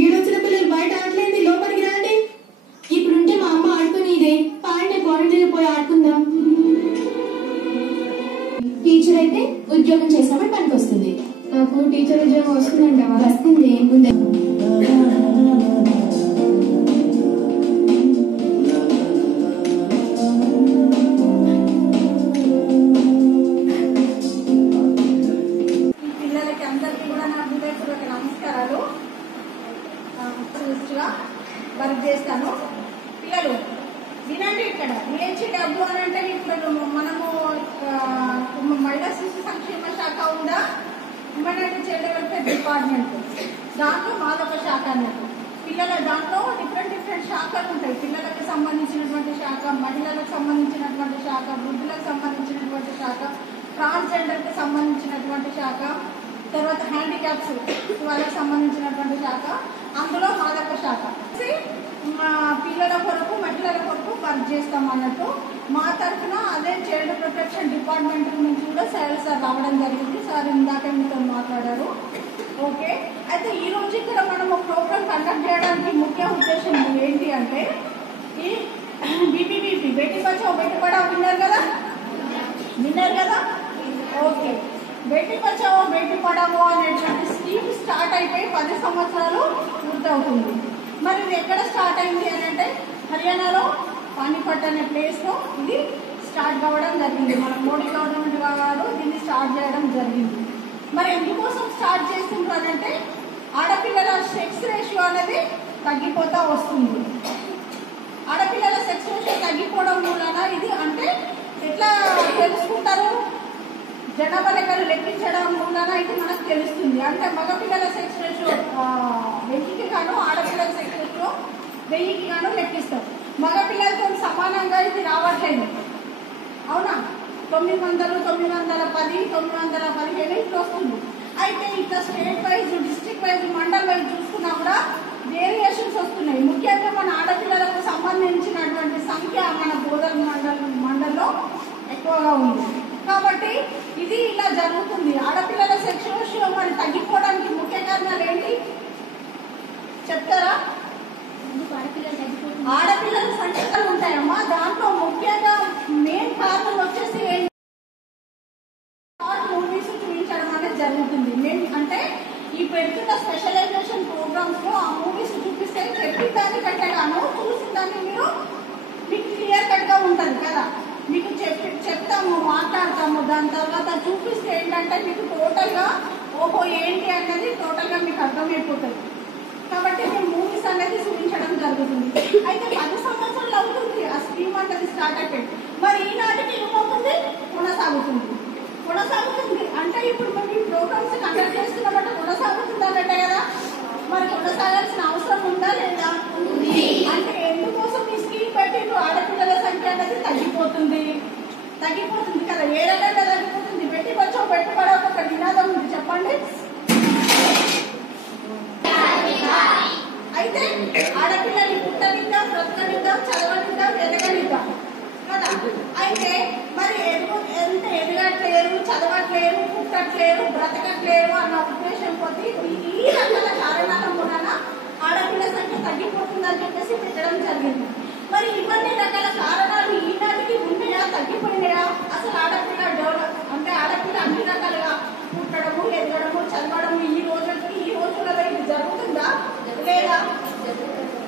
ఈడొచ్చిన పిల్లలు బయట ఆటలేంది, లోపలికి రండి. ఇప్పుడుంటే మా అమ్మ ఆడుకునేదే. పాండే క్వారంటైన్ పోయి ఆడుకుందాం. టీచర్ అయితే ఉద్యోగం చేసామని పనికి వస్తుంది. నాకు టీచర్ ఉద్యోగం వస్తుందంటావా? వస్తుంది. ముందే పిల్లలకి అందరికీ కూడా నా హృదయపూర్వక నమస్కారాలు. వర్క్ చేస్తాను. పిల్లలు వినండి, ఇక్కడ DHW అని అంటే ఇప్పుడు మనము మహిళా శిశు సంక్షేమ శాఖ ఉందా, women and child welfare department, దాంట్లో మాదొక శాఖ అన్నట్టు. పిల్లల దాంట్లో డిఫరెంట్ శాఖలు ఉంటాయి. పిల్లలకు సంబంధించినటువంటి శాఖ, మహిళలకు సంబంధించినటువంటి శాఖ, వృద్ధులకు సంబంధించినటువంటి శాఖ, ట్రాన్స్జెండర్కి సంబంధించినటువంటి శాఖ, తర్వాత హ్యాండిక్యాప్స్ వాళ్ళకి సంబంధించినటువంటి శాఖ, అందులో మాదొక శాఖ. పిల్లల కొరకు మహిళల కొరకు వర్క్ చేస్తాం అన్నట్టు. మా తరఫున అదే చైల్డ్ ప్రొటెక్షన్ డిపార్ట్మెంట్ నుంచి కూడా సార్ రావడం జరిగింది. సార్ ఇందాక మీతో మాట్లాడారు. ఓకే, అయితే ఈ రోజు ఇక్కడ మనం ఒక ప్రోగ్రామ్ కండక్ట్ చేయడానికి ముఖ్య ఉద్దేశం ఏంటి అంటే, ఈ BBBP బేటీ బచావో బేటీ పడావో విన్నారు కదా. ఓకే, బేటీ బచావో బేటీ పడావో అనేటువంటి స్కీమ్ స్టార్ట్ అయిపోయి 10 సంవత్సరాలు పూర్తవుతుంది. మరి ఇది ఎక్కడ స్టార్ట్ అయింది అని అంటే, హర్యానాలో పానీపట్ అనే ప్లేస్లో ఇది స్టార్ట్ కావడం జరిగింది. మన మోడీ గవర్నమెంట్ గారు దీన్ని స్టార్ట్ చేయడం జరిగింది. మరి ఎందుకోసం స్టార్ట్ చేస్తుంటారంటే, ఆడపిల్లల సెక్స్ రేషియో అనేది తగ్గిపోతూ వస్తుంది. ఆడపిల్లల సెక్స్ రేషియో తగ్గిపోవడం మూలన ఇది అంటే ఎట్లా తెలుసుకుంటారు, జనాభా లెక్కలు లెక్కించడం మూలన ఇది మనకు తెలుస్తుంది. అంటే మగపిల్లల సెక్స్ రేషియో 1000కి గాను, ఆడపిల్లల సెక్స్ రేషియో 1000కి గాను లెక్కిస్తారు. మగపిల్లలతో సమానంగా ఇది రావట్లేదు, అవునా? 900, 910, 915 ఇట్లా వస్తుంది. అయితే ఇట్లా state wise, district wise, mandal wise చూసుకున్నా కూడా వేరియేషన్స్ వస్తున్నాయి. ముఖ్యంగా మన ఆడపిల్లలకు సంబంధించినటువంటి సంఖ్య మన బోధన మండల్లో ఎక్కువగా ఉంది. కాబట్టి ఇది ఇలా జరుగుతుంది. ఆడపిల్లల సెక్స్ రేషియో మరి తగ్గిపోవడానికి ముఖ్య కారణాలు ఏంటి చెప్తారా? ఆడపిల్లల సంఖ్యలు ఉంటాయమ్మా. దాంట్లో ముఖ్యంగా మెయిన్ కారణం వచ్చేసి మూవీస్ చూపించడం అనేది జరుగుతుంది. అంటే ఈ పెడుతున్న స్పెషలైజేషన్ ప్రోగ్రామ్స్ లో ఆ మూవీస్ చూపిస్తే చెప్పిన దానికంటే గాను చూసిన దాన్ని మీకు క్లియర్ కట్ గా ఉంటుంది కదా. మీకు చెప్తాము, మాట్లాడతాము, దాని తర్వాత చూపిస్తే ఏంటంటే మీకు టోటల్ గా ఓహో ఏంటి అనేది టోటల్ గా మీకు అర్థమైపోతుంది. కాబట్టి మేము మూవీస్ అనేది చూపించడం జరుగుతుంది. అయితే 10 సంవత్సరాలు అవుతుంది ఆ స్కీమ్ అనేది స్టార్ట్ అయిపోయింది. మరి ఈనాటికి ఏమవుతుంది, కొనసాగుతుంది. అంటే ఇప్పుడు మేము ఈ ప్రోగ్రామ్స్ కండక్ట్ చేస్తున్నామంటే కొనసాగుతుంది అన్నట్టే కదా. మరి కొనసాగాల్సిన అవసరం ఉందా లేదా? అంటే ఎందుకోసం ఈ స్కీమ్ పెట్టి ఆడపిల్లల సంఖ్య అనేది తగ్గిపోతుంది కదా. ఏ రకంగా తగ్గిపోతుంది? బెట్టి బచావో బెట్టి పడావో ఒక నినాదం ఉంది, చెప్పండి. అయితే ఆడపిల్లల్ని పుట్టనిద్దాం, బ్రతకనిద్దాం, చదవనిద్దాం, ఎదగనిద్దాం కదా. అయితే మరి ఎదగట్లేరు, చదవట్లేరు, పుట్టట్లేరు, బ్రతకట్లేరు అన్న ఉద్దేశం కొద్ది ఈ రకాల కారణాల మూలన ఆడపిల్ల సంఖ్య తగ్గిపోతుందని చెప్పేసి పెట్టడం జరిగింది. మరి ఇవన్నీ రకాల కారణాలు ఈనాటికి ఉన్నాయా, తగ్గిపోయినాయా? అసలు ఆడపిల్ల అంటే ఆడపిల్ల అన్ని రకాలుగా పుట్టడము, ఎదగడము, చదవడము ఈ రోజులలో ఇది జరుగుతుందా లేదా?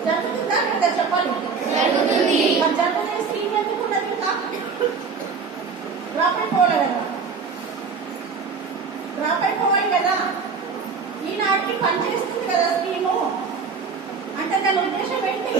జరుగుతుందా లేదా చెప్పాలి. జరుగుతుంది. స్కీమ్ ఎందుకు ఉన్నది? ఇంకా డ్రాప్ అయిపోవాలి కదా. ఈనాటికి పనిచేస్తుంది కదా స్కీము. అంటే దాని ఉద్దేశం ఏంటి?